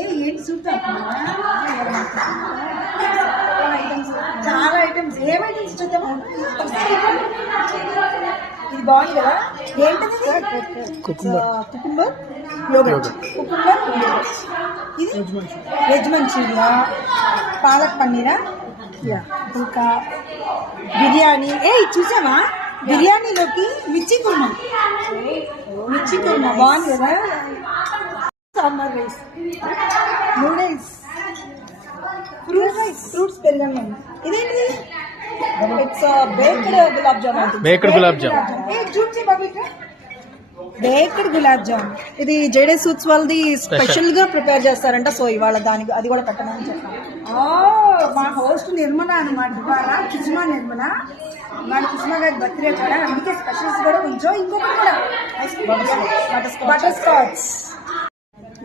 ఏంటి చూద్దాం, చాలా ఐటమ్స్. ఏం ఐటమ్స్ చూద్దాము? ఇది బాగుంది కదా, ఏంటిది? Cucumber yoghurt. ఇది వెజ్ మంచూరియా, పాలక్ పన్నీరా, ఇంకా బిర్యానీ. చూసావా బిర్యానీలోకి మిర్చి కుర్మా బాగుంది కదా. సాంబార్ రైస్, నూడిల్స్, ఫ్రూట్స్ పెరుగన్నం. ఇదేంటి? It's baked gulab jam. Baked gulab jam. ఇది జేడే సూట్స్ వాళ్ళది స్పెషల్ గా ప్రిపేర్ చేస్తారంట. సో ఇవాళ దానికి అది కూడా పెట్టమని చెప్పాను. మా హోస్ట్ నిర్మల అనమాట, ఇవాళ కుసుమా నిర్మల. ఇవాళ కుసుమ గారి బర్త్డే కూడా, అందుకే స్పెషల్స్ కూడా కొంచెం. ఇంకొకటి కూడా బటర్ స్కాచ్.